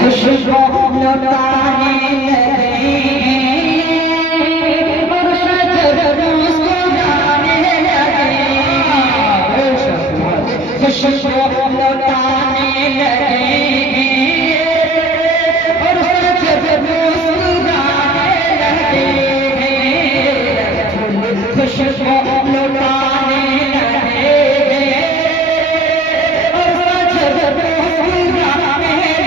खुशबू लौटाने लगे और शजर मुस्कुराने लगे, खुशबू लौटाने लगे और शजर मुस्कुराने लगे, खुशबू लौटाने लगे और शजर मुस्कुराने लगे,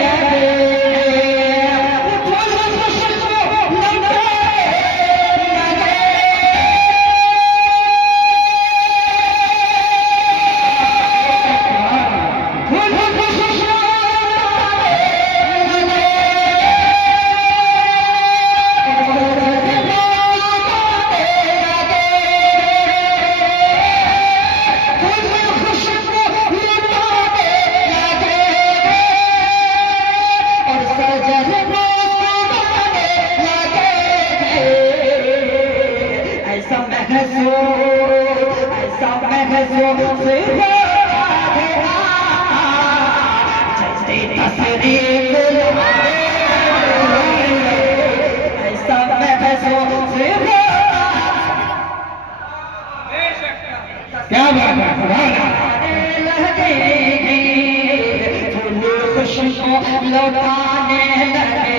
खुशबू लौटाने लगे। ऐसा महसूस जैसे तस्वीर ऐसा महसूस क्या बात है, सुभान फूल खुशबू लौटाने लगे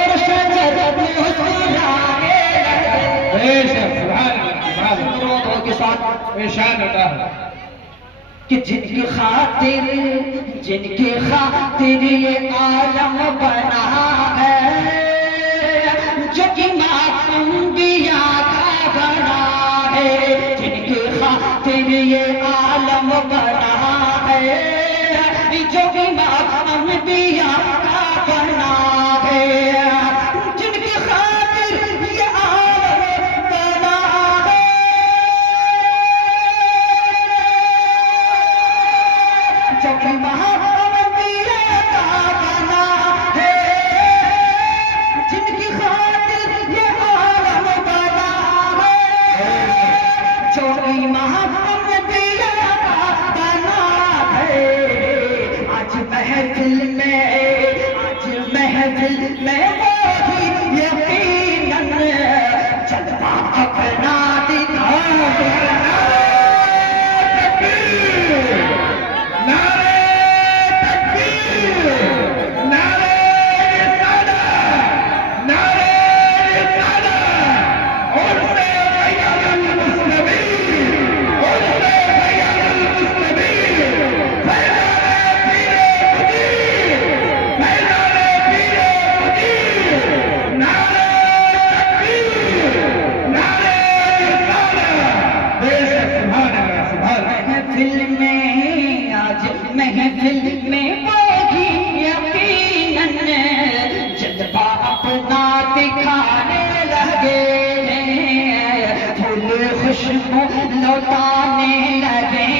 और शजर मुस्कुराने लगे। अल्लाह के साथ पेशान होता है कि जिनकी खातिर ये आलम बना है, जो इमाम अंबिया का बना है, जिनकी खातिर ये आलम बना है, जो इमाम अंबिया का बना है, जिनकी खातिर ये आलम बना है, जो इमाम अंबिया का बना है, जिनकी खातिर ये आलम बना है, जो इमाम अंबिया का बना है। आज महफिल में वही यकीनन जलवा अपना दिखा देना। नारे तकबीर, नारे रिसालत, नारे रिसालत, उर्से फैयाजुल मुस्लिमीन, उर्से फैयाजुल मुस्लिमीन, फैज़ाने पीरे मुजीब, फैज़ाने पीरे मुजीब, नारे तकबीर, नारे रिसालत। बेशक सुभान अल्लाह, सुभान अल्लाह। महफिल में वही यकीनन जज्बा अपना दिखाने लगे, फूल खुशबू लौटाने लगे